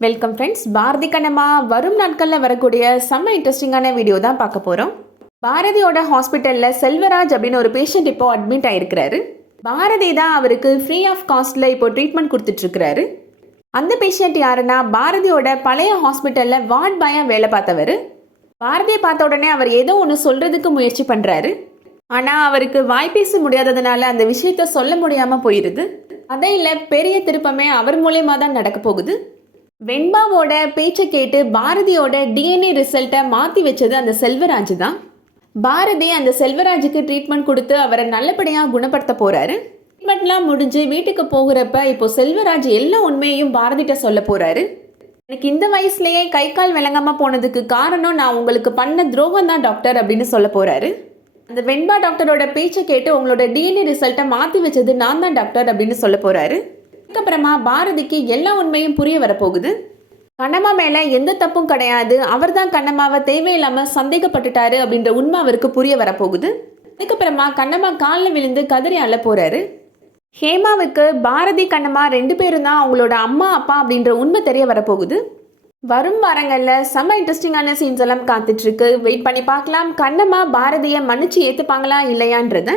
Welcome friends Bharathi Kannamma வரும் நாட்களில் வரக்கூடிய செம்ம இன்ட்ரெஸ்டிங்கான வீடியோ தான் பார்க்க போகிறோம் பாரதியோட ஹாஸ்பிட்டலில் செல்வராஜ் அப்படின்னு ஒரு பேஷண்ட் இப்போ அட்மிட் ஆகிருக்கிறாரு பாரதி தான் அவருக்கு ஃப்ரீ ஆஃப் காஸ்ட்டில் இப்போ ட்ரீட்மெண்ட் கொடுத்துட்ருக்கிறாரு. அந்த பேஷண்ட் யாருன்னா பாரதியோட பழைய ஹாஸ்பிட்டலில் வார்ட் பாயாக வேலை பார்த்தவர். பாரதியை பார்த்த உடனே அவர் ஏதோ ஒன்று சொல்கிறதுக்கு முயற்சி பண்ணுறாரு ஆனால் அவருக்கு வாய் பேச முடியாததுனால அந்த விஷயத்த சொல்ல முடியாமல் போயிடுது அதே இல்லை பெரிய திருப்பமே அவர் மூலயமா தான் நடக்க போகுது. வெண்பாவோட பேச்சை கேட்டு பாரதியோட டிஎன்ஏ ரிசல்ட்டை மாற்றி வச்சது அந்த செல்வராஜ் தான். பாரதி அந்த செல்வராஜுக்கு ட்ரீட்மெண்ட் கொடுத்து அவரை நல்லபடியாக குணப்படுத்த போகிறாரு ட்ரீட்மெண்ட்லாம் முடிஞ்சு வீட்டுக்கு போகிறப்ப இப்போ செல்வராஜ் எல்லா உண்மையையும் பாரதிட்ட சொல்ல போகிறாரு எனக்கு இந்த வயசுலேயே கை கால் விளங்காமல் போனதுக்கு காரணம் நான் உங்களுக்கு பண்ண துரோகம் தான் டாக்டர் அப்படின்னு சொல்ல போகிறாரு அந்த வெண்பா டாக்டரோட பேச்சை கேட்டு உங்களோட டிஎன்ஏ ரிசல்ட்டை மாற்றி வச்சது நான் தான் டாக்டர் அப்படின்னு சொல்ல போகிறாரு அதுக்கப்புறமா பாரதிக்கு எல்லா உண்மையும் புரிய வரப்போகுது. கண்ணம்மா மேலே எந்த தப்பும் கிடையாது. அவர் தான் கண்ணம்மாவை தேவையில்லாமல் சந்தேகப்பட்டுட்டாரு அப்படின்ற உண்மை அவருக்கு புரிய வரப்போகுது. அதுக்கப்புறமா கண்ணம்மா காலில் விழுந்து கதறி அள்ள போகிறாரு ஹேமாவுக்கு பாரதி கண்ணம்மா ரெண்டு பேரும் தான் அவங்களோட அம்மா அப்பா அப்படின்ற உண்மை தெரிய வரப்போகுது. வரும் வாரங்களில் செம்ம இன்ட்ரெஸ்டிங்கான சீன்ஸ் எல்லாம் காத்துட்ருக்கு வெயிட் பண்ணி பார்க்கலாம். கண்ணம்மா பாரதியை மன்னிச்சு ஏற்றுப்பாங்களா இல்லையான்றதை.